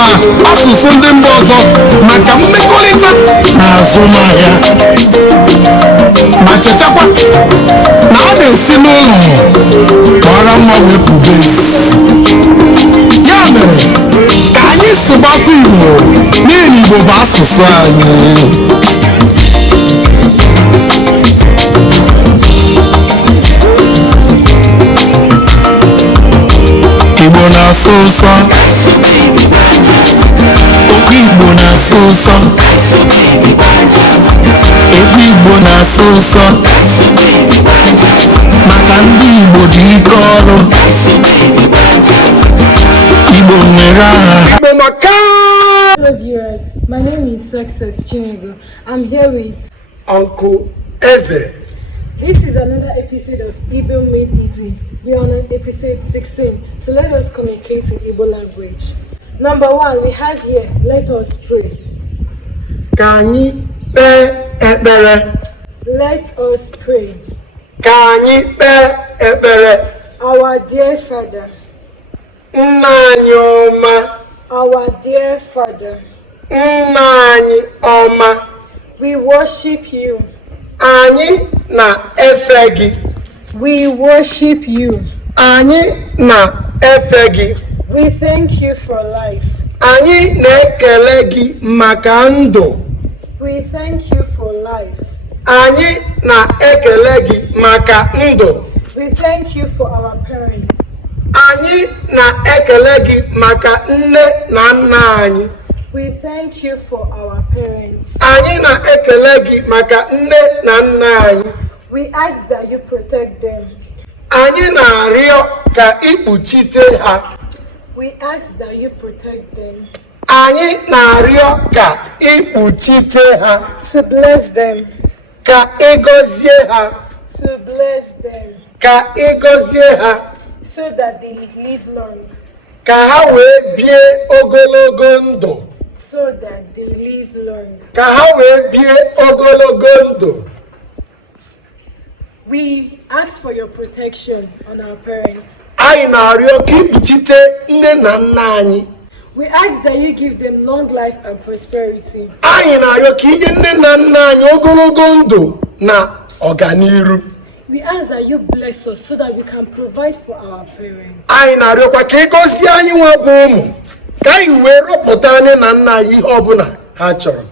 na asụsụ ndị mba ọzọ maka mmekọrịta na azụmahịa. Ma chetakwa na a na-esi n'ụlọ mara mma wepụbe isi. Ya mere ka anyị sụbakwa Igbo n'ihi na Igbo bụ asụsụ anyị. Igbo na-asụ ụsọ, okwu Igbo na-asụ ụsọ, egwu Igbo na-asụ ụsọ, maka ndị Igbo dị ike ọrụ. Igbo nwere aha. Hello viewers, my name is Success Chinego. I'm here with Uncle Eze. This is another episode of Igbo Made Easy. We are on episode 16, so let us communicate in Igbo language. Number 1, we have here, let us pray. Ka anyị kpee ekpere. Let us pray. Ka anyị kpee ekpere. Our dear Father. Nna anyị ọma. Our dear Father. Nna anyị ọma. We worship you. Anyị na-efe gị. We worship you. Anyị na-efe gị. We thank you for life. Anyị na-ekele gị maka ndụ. We thank you for life. Anyị na-ekele gị maka ndụ. We thank you for our parents. Anyị na-ekele gị maka nne na nna anyị. We thank you for our parents. Anyị na-ekele gị maka nne na nna anyị. We ask that you protect them. Anyị na-arịọ ka ikpuchite ha. We ask that you protect them. Anyị na-arịọ ka ikpuchite ha. To bless them. Ka ịgọzie ha. To bless them. Ka ịgọzie ha. So that they live long. Ka ha wee bie ogologo ndụ. So that they live long. Ka ha wee bie ogologo ndụ. We ask for your protection on our parents. Anyị na-arịọ ka ikpuchite nne na nna anyị. We ask that you give them long life and prosperity. Anyị na-arịọ ka inye nne na nna anyị ogologo ndụ na ọganiru. We ask that you bless us so that we can provide for our parents. Anyị na-arịọkwa ka ịgọzie anyị nwa bụ ụmụ ka anyị wee rọpụta nne na nna anyị ihe ọbụla ha chọrọ.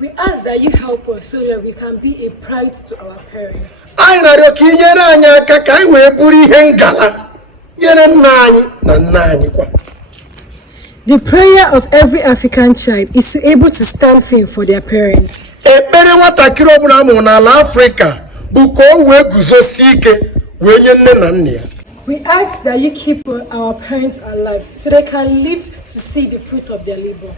We ask that you help us so that we can be a pride to our parents. Anyị na-arịọ ka inyere anyị aka ka anyị wee bụrụ ihe ngala nyere nna anyị na nna anyị kwa. The prayer of every African child is to be able to stand firm for their parents. Ekpere nwatakịrị ọbụla amụrụ n'ala Afrịka bụ ka o wee guzosi ike wee nye nne na nna ya. We ask that you keep our parents alive so they can live to see the fruit of their labor.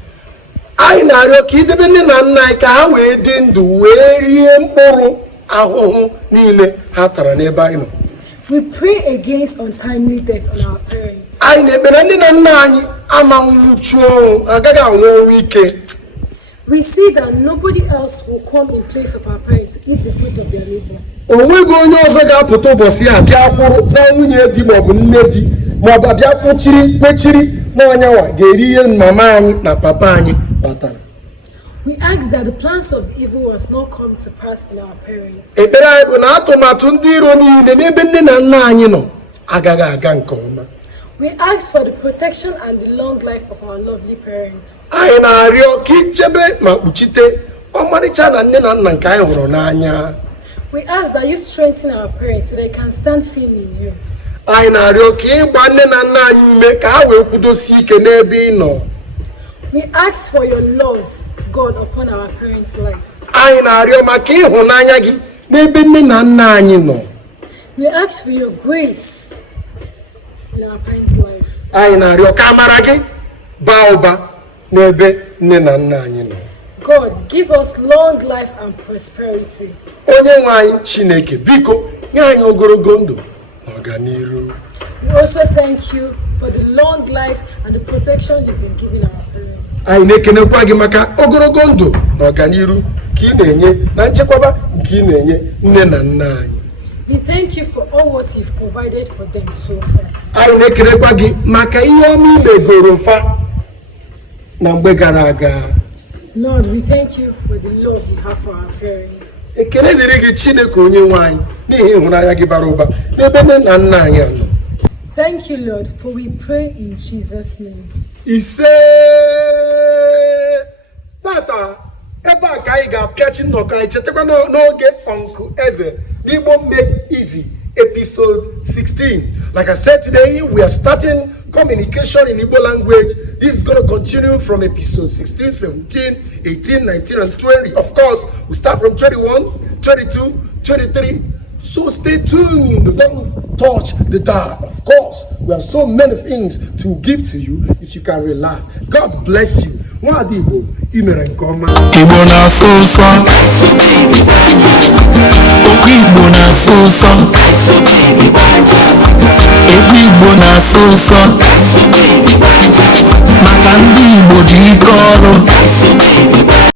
Anyị na-arịọ ka idebe nne na nna anyị ka ha wee dị ndụ wee rie mkpụrụ ahụhụ niile ha tara n'ebe anyị nọ. We pray against untimely death on our parents. Anyị na-ekpere nne na nna anyị ama nwụchu ọnwụ agaghị anwụ ọnwụ ike. We see that nobody else will come in place of our parents to eat the fruit of their labor. O nweghị onye ọzọ ga-apụta ụbọchị a bịa kwụrụ za nwunye di maọbụ nne di maọbụ abịa kwechiri na ọnyanwa ga-eri ihe mama anyị na papa anyị batara. We ask that the plans of the evil ones not come to pass in our parents. Ekpere anyị bụ na atụmatụ ndị iro niile n'ebe nne na nna anyị nọ agaghị aga nke ọma. We ask for the protection and the long life of our lovely parents. Anyị na-arịọ ka ichebe ma kpuchite ọmarịcha na nne na nna nke anyị hụrụ n'anya. We ask that you strengthen our parents so they can stand firm in you. Anyị na-arịọ ka ịgba nne na nna anyị ume ka ha wee kwudosi ike n'ebe ị nọ. We ask for your love, God, upon our parents' life. Anyị na-arịọ maka ịhụnanya gị n'ebe nne na nna anyị nọ. We ask for your grace in our parents' life. Anyị na-arịọ ka amara gị baa ụba n'ebe nne na nna anyị nọ. God, give us long life and prosperity. Onye nwe anyị Chineke biko nye anyị ogologo ndụ na ọganiru. We also thank you for the long life and the protection you've been giving our parents. Anyị na-ekenekwa gị maka ogologo ndụ na ọganiru ka ị na-enye na nchekwaba nke ị na-enye nne na nna anyị. We thank you for all what you've provided for them so far. Anyị na-ekenekwa gị maka ihe ọma ị megoro fa na mgbe gara aga. Lord, we thank you for the love you have for our parents. Ekele dịrị gị Chineke onye nwe anyị n'ihi ịhụnanya gị bara ụba n'ebe nne na nna anyị nọ. Thank you, Lord, for we pray in Jesus' name. Ise tata ebe a ka anyị ga-apịachi nnọkọ anyị chetakwa n'oge Uncle Eze n'Igbo Made Easy episode 16. Like I said today, we are starting communication in Igbo language. This is going to continue from episode 16, 17, 18, 19, and 20. Of course, we start from 21, 22, 23. So stay tuned. Don't touch the dial. Of course, we have so many things to give to you if you can relax. God bless you. Igbo na-asụ ụsọ, okwu Igbo na-asụ ụsọ, egwu Igbo na-asụ ụsọ.